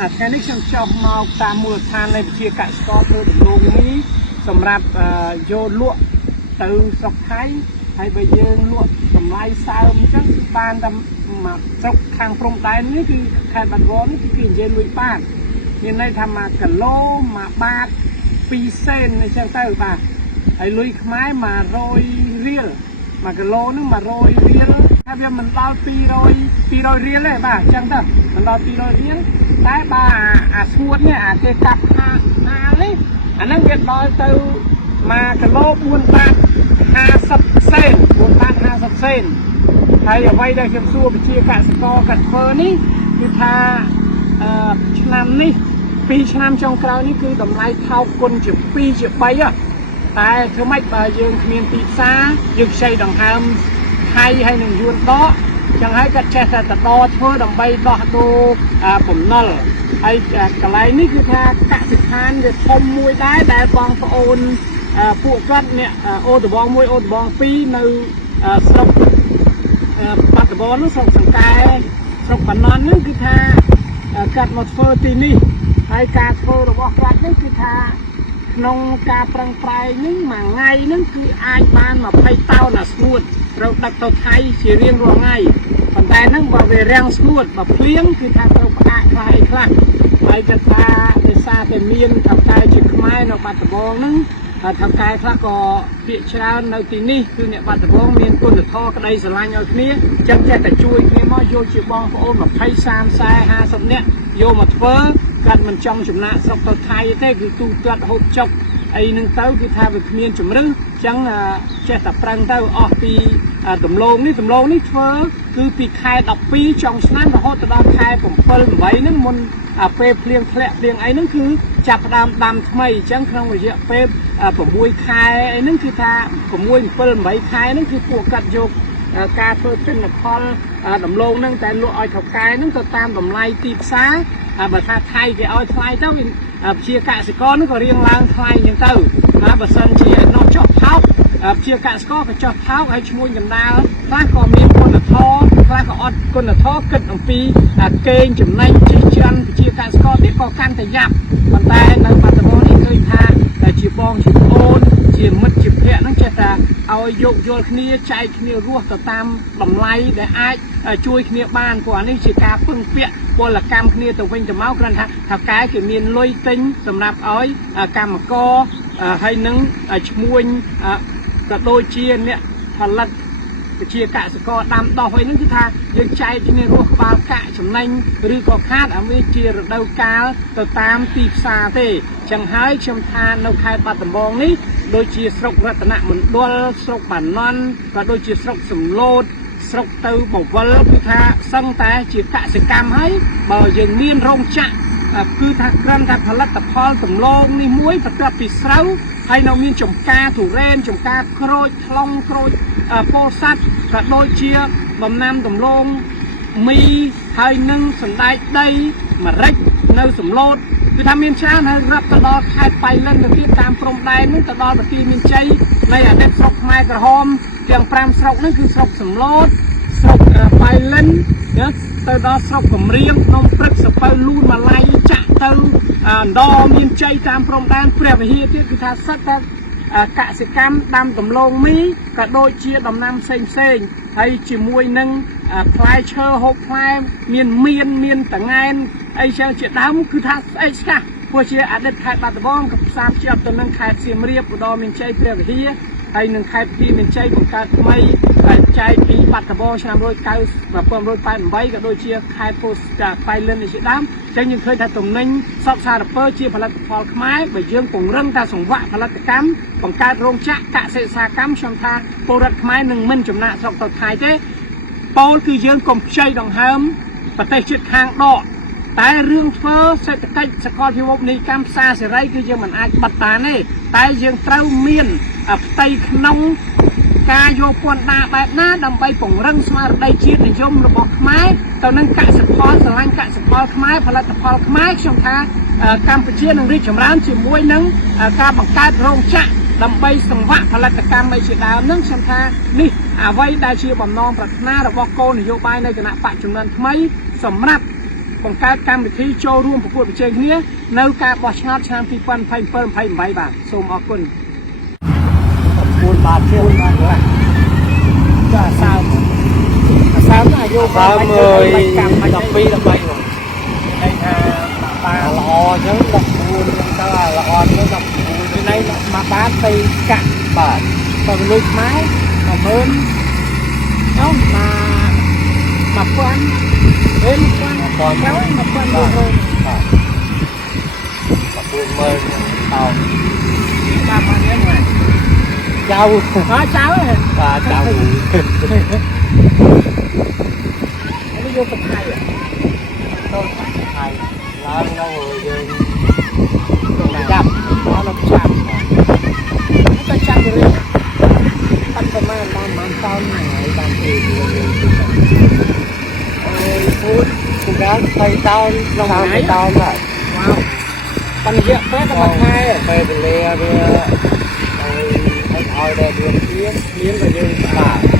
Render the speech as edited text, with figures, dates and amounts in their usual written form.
ថ្ងៃនេះខ្ញុំចុះមកតាមមូលដ្ឋាននៃវិទ្យាកសិករធ្វើដំឡូងមីសម្រាប់យកលក់ទៅស្រុកថៃហើយបើយើងលក់តម្លៃសើមអញ្ចឹងបានតែមកស្រុកខាងព្រំដែននេះគឺខេត្តបាត់ដំបងនេះគឺនិយាយលុយបានមានន័យថា1គីឡូ1បាត2សេនអញ្ចឹងទៅបាទហើយលុយខ្មែរ100រៀល1គីឡូហ្នឹង100រៀលថាវាមិនដល់200រៀលទេបាទអញ្ចឹងទៅមិនដល់200រៀលតែបើអាស្ងួតនេះអាគេកាប់ហានេះអាហ្នឹងវាដល់ទៅ1គីឡូ4បាត50សេន4បាត50សេនហើយអ្វីដែលខ្ញុំសួរវិជាកសិករកាត់ធ្វើនេះគឺថាឆ្នាំនេះ2ឆ្នាំចុងក្រោយនេះគឺតម្លៃថោកគុណជា2ជា3តែធ្វើម៉េចបើយើងគ្មានទីផ្សារយើងខ្ចីដង្ហើមថៃហើយនឹងយួនដកចឹងហើយគាត់ចេះតែតធ្វើដើម្បីដោះដូរបំណុលហើយកន្លែងនេះគឺថាកសិដ្ឋានវាធំមួយដែរដែលបងប្អូនពួកគាត់នេះអូតបង1អូតបង2នៅស្រុកបាត់ដំបងនោះស្រុកសង្កែស្រុកបណ្ណន់ហ្នឹងគឺថាកាត់មកធ្វើទីនេះហើយការធ្វើរបស់គាត់នេះគឺថាក្នុងការប្រឹងប្រែងនេះមួយថ្ងៃហ្នឹងគឺអាចបាន20តោនអាស្ងួតត្រូវដឹកទៅថៃជារៀងរាល់ថ្ងៃប៉ុន្តែហ្នឹងបើវារាំងស្ងួតបើភ្លៀងគឺថាត្រូវផ្អាកខ្លះអីខ្លះហើយគាត់ថាដោយសារតែមានថៅកែជាខ្មែរនៅបាត់ដំបងហ្នឹងថៅកែខ្លះក៏ពាក្យច្រើននៅទីនេះគឺអ្នកបាត់ដំបងមានគុណធម៌ក្តីស្រឡាញ់ឲ្យគ្នាចឹងចេះតែជួយគ្នាមកយកជាបងប្អូន20 30 40 50នាក់យកមកធ្វើគាត់មិនចង់ចំណាក់ស្រុកទៅថៃទេគឺទូទាត់ហូបចុកអីនឹងទៅគឺថាវាគ្មានជំរឹះចឹងចេះតែប្រឹងទៅអស់ពីដំឡូងនេះធ្វើគឺពីខែ12ចុងឆ្នាំរហូតដល់ខែ7 8ហ្នឹងមុនពេលភ្លៀងធ្លាក់ភ្លៀងអីហ្នឹងគឺចាប់ផ្ដើមដាំថ្មីអញ្ចឹងក្នុងរយៈពេល6ខែអីហ្នឹងគឺថា6 7 8ខែហ្នឹងគឺពួកកាត់យកការធ្វើទិន្នផលដំឡូងហ្នឹងតែលក់ឲ្យថៅកែហ្នឹងទៅតាមតម្លៃទីផ្សារបើថាថៃគេឲ្យថ្លៃទៅវាជាកសិករហ្នឹងក៏រៀងឡើងថ្លៃអញ្ចឹងទៅបើសិនជានោះចុះថោកជាកសិករក៏ចុះថោកហើយឈ្មួញកណ្ដាលខ្លះក៏មានគុណធម៌ខ្លះក៏អត់គុណធម៌គិតអំពីកេងចំណេញជិះជាន់ជាកសិករទៀតក៏កាន់តែយ៉ាប់ប៉ុន្តែនៅបាត់ដំបងនេះឃើញថាជាបងជាប្អូនជាមិត្តជាភ័ក្រហ្នឹងចេះតែឲ្យយោគយល់គ្នាចែកគ្នារស់ទៅតាមតម្លៃដែលអាចជួយគ្នាបានព្រោះអានេះជាការពឹងពាក់ពលកម្មគ្នាទៅវិញទៅមកគ្រាន់ថាថៅកែគេមានលុយទិញសម្រាប់ឲ្យកម្មករហើយនឹងឈ្មួញក៏ដូចជាអ្នកផលិតវិជាកសិករដាំដុះអីហ្នឹងគឺថាយើងចែកគ្នារស់ក្បាលកាក់ចំណេញឬក៏ខាតអាវាជារដូវកាលទៅតាមទីផ្សារទេចឹងហើយខ្ញុំថានៅខេត្តបាត់ដំបងនេះដូចជាស្រុករតនមណ្ឌលស្រុកបាណន់ក៏ដូចជាស្រុកសំឡូតស្រុកទៅបវលគឺថាសឹងតែជាកសិកម្មហើយបើយើងមានរោងចក្រគឺថាគ្រាន់តែផលិតផលដំឡូងនេះមួយបន្ទាប់ពីស្រូវហើយនៅមានចំការទុរេនចំការក្រូចថ្លុងក្រូចពោធិ៍សាត់ក៏ដូចជាបំណាំដំឡូងមីហើយនឹងសណ្តែកដីម្រេចនៅសំឡូតគឺថាមានច្រើនហើយរាប់ទៅដល់ខេត្តបៃលិនទៅទៀតតាមព្រំដែននោះទៅដល់ប្រទេសមានជ័យនៃអតីតស្រុកខ្មែរក្រហមទាំង5ស្រុកហ្នឹងគឺស្រុកសំឡូតស្រុកបៃលិនទៅដល់ស្រុកកំរៀងភ្នំព្រឹកសពៅលូនម៉ាឡៃចាក់ទៅអណ្ដមានជ័យតាមព្រំដែនព្រះវិហារទៀតគឺថាសិតតែកសិកម្មដាំដំឡូងមីក៏ដូចជាដំណាំផ្សេងហើយជាមួយនឹងផ្លែឈើហូបផ្លែមានតង្កែនអីចឹងជាដើមគឺថាស្អីស្កាស់ព្រោះជាអតីតខេត្តបាត់ដំបងក៏ផ្សារភ្ជាប់ទៅនឹងខេត្តសៀមរាបឧត្តរមានជ័យព្រះវិហារហើយនឹងខេត្តមានជ័យបង្កើតថ្មីចែកពីបាត់ដំបងឆ្នាំ1988ក៏ដូចជាខេត្តពោធិ៍សាត់បៃលិននេះជាដើមចឹងយើងឃើញថាទំនិញសពសារពើជាផលិតផលខ្មែរបើយើងពង្រឹងថាសង្វាក់ផលិតកម្មបង្កើតរោងចក្រកសិសាកម្មខ្ញុំថាពលរដ្ឋខ្មែរនឹងមិនចំណាក់ស្រុកទៅថៃទេពោលគឺយើងកុំខ្ចីដង្ហើមប្រទេសជិតខាងដកតែរឿងធ្វើសេដ្ឋកិច្ចសកលពិភពនៃកម្មផ្សារសេរីគឺយើងមិនអាចបិទបានទេតែយើងត្រូវមានផ្ទៃក្នុងការយកពន្ធដារបែបណាដើម្បីពង្រឹងស្មារតីជាតិនិយមរបស់ខ្មែរទៅនឹងកសិផលស្រឡាញ់កសិផលខ្មែរផលិតផលខ្មែរខ្ញុំថាកម្ពុជានឹងរីកចម្រើនជាមួយនឹងការបង្កើតរោងចក្រដើម្បីសង្វាក់ផលិតកម្មឯជាដើមនឹងខ្ញុំថានេះអ្វីដែលជាបំណងប្រាថ្នារបស់គោលនយោបាយនៃគណៈបកជំនាន់ថ្មីសម្រាប់ បង្កើតកម្មវិធីចូលរួមប្រកួតប្រជែងគ្នានៅការបោះឆ្នោតឆ្នាំ2027-28បាទសូមអរគុណ4បាទជា4បាទចាសើមអាយុ12 13ហើយថាបាទល្អអញ្ចឹង14ទៅល្អទៅ14នេះមកបានទៅកាក់បាទទៅលុយខ្មែរ10000អោមក1000វិញ1000ទៅ1000បាទ40000តោបាទបានហ្នឹងហើយចៅចៅបាទចៅនេះយកទៅថៃទៅថៃឡើងនៅយើងទៅចាប់អត់ទៅចាប់ទៅចាប់ទៅវិញបាត់ប្រមាណបានតោនហើយបានទីយើងអូយពូតគូកាទៅតោនក្នុងថ្ងៃតោនបាទវ៉ាវបានរយៈពេលតែមួយខែពេលវេលាវាឲ្យតែរឿងមានក៏យើងបាទ